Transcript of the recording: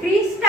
Chris